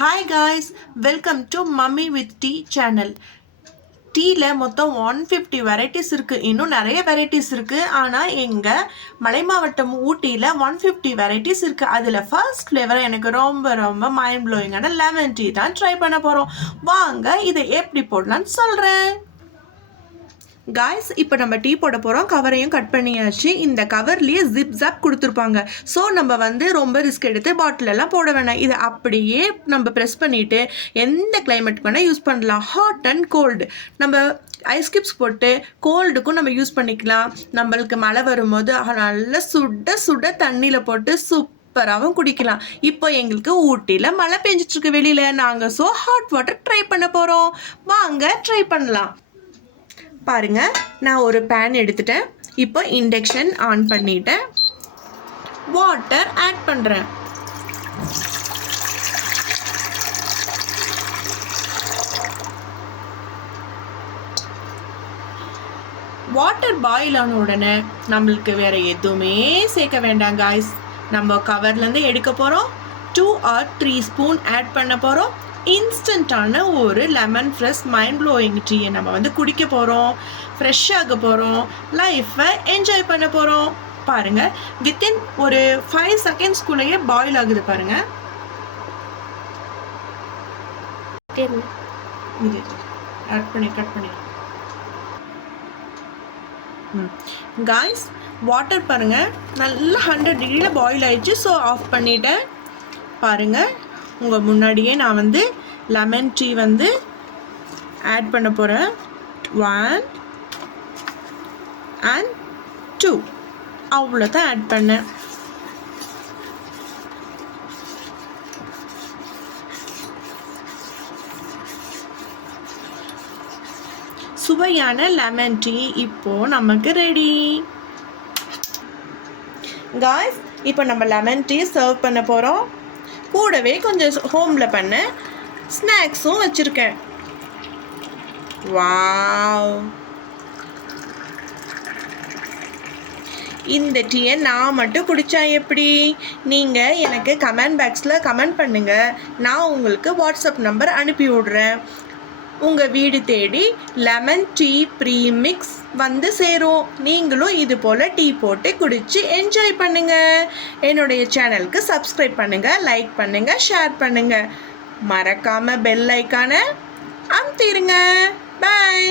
Hi guys, welcome to Mummy with Tea channel. டீல மொத்தம் 150 varieties இருக்குது. இன்னும் நிறைய வெரைட்டிஸ் இருக்குது. ஆனால் எங்கள் மலை மாவட்டம் ஊட்டியில் 150 வெரைட்டிஸ் இருக்குது. அதில் ஃபர்ஸ்ட் ஃப்ளேவர் எனக்கு ரொம்ப மைண்ட் ப்ளோயிங்கான லெமன் டீ தான் ட்ரை பண்ண போகிறோம். வாங்க இதை எப்படி போடலான்னு சொல்கிறேன். காய்ஸ், இப்போ நம்ம டீ போட போகிறோம். கவரையும் கட் பண்ணியாச்சு. இந்த கவர்லேயே ஜிப் ஜாப் கொடுத்துருப்பாங்க. ஸோ நம்ம ரொம்ப ரிஸ்க் எடுத்து பாட்டிலெல்லாம் போட வேணாம். இதை அப்படியே நம்ம ப்ரெஸ் பண்ணிவிட்டு எந்த கிளைமேட்டுக்கு வேணால் யூஸ் பண்ணலாம். ஹாட் அண்ட் கோல்டு நம்ம ஐஸ் கியூப்ஸ் போட்டு கோல்டுக்கும் நம்ம யூஸ் பண்ணிக்கலாம். நம்மளுக்கு மழை வரும்போது நல்லா சுட தண்ணியில் போட்டு சூப்பராகவும் குடிக்கலாம். இப்போ எங்களுக்கு ஊட்டியில் மழை பெஞ்சிட்ருக்கு வெளியில். நாங்கள் ஹாட் வாட்டர் ட்ரை பண்ண போகிறோம். வாங்க ட்ரை பண்ணலாம். பாருங்க, நான் ஒரு பேன் எடுத்துட்டேன். இப்போ இண்டக்ஷன் ஆன் பண்ணிட்டேன். வாட்டர் ஆட் பண்ணுறேன். வாட்டர் பாயில் ஆன உடனே நம்மளுக்கு வேற எதுவுமே சேர்க்க வேண்டாம் காய்ஸ். நம்ம கவர்லேருந்து எடுக்க போகிறோம். 2 or 3 ஸ்பூன் ஆட் பண்ண போகிறோம். இன்ஸ்டண்ட்டான ஒரு லெமன் ஃப்ரெஷ் மைண்ட் ப்ளோயிங் டீயை நம்ம குடிக்க போகிறோம். ஃப்ரெஷ் ஆக போகிறோம். லைஃப்பை என்ஜாய் பண்ண போகிறோம். பாருங்கள், வித்தின் ஒரு 5 செகண்ட்ஸ்குள்ளேயே பாயில் ஆகுது பாருங்கள். இது கட் பண்ணி காய்ஸ், வாட்டர் பாருங்கள் நல்லா 100 டிகிரியில் பாயில் ஆயிடுச்சு. ஸோ ஆஃப் பண்ணிட்டேன். பாருங்கள், உங்கள் முன்னாடியே நான் லெமன் டீ ஆட் பண்ண போகிறேன். 1 and 2 அவ்வளோதான் ஆட் பண்ணேன். சுவையான லெமன் டீ இப்போ நமக்கு ரெடி. காய்ஸ், இப்போ நம்ம லெமன் டீ சர்வ் பண்ண போகிறோம். கூடவே கொஞ்சம் ஹோமில் பண்ண ஸ்நாக்ஸும் வச்சுருக்கேன். வாவ்! இந்த டீயை நான் மட்டும் குடித்தா எப்படி? நீங்கள் எனக்கு கமெண்ட் பாக்ஸில் கமெண்ட் பண்ணுங்கள். நான் உங்களுக்கு வாட்ஸ்அப் நம்பர் அனுப்பி விட்றேன். உங்கள் வீடு தேடி லெமன் டீ ப்ரீமிக்ஸ் சேரும். நீங்களும் இது போல் டீ போட்டு குடித்து என்ஜாய் பண்ணுங்கள். என்னுடைய சேனலுக்கு சப்ஸ்கிரைப் பண்ணுங்கள், லைக் பண்ணுங்கள், ஷேர் பண்ணுங்கள். மறக்காமல் பெல் ஐக்கானை அமுத்திடுங்க. பாய்.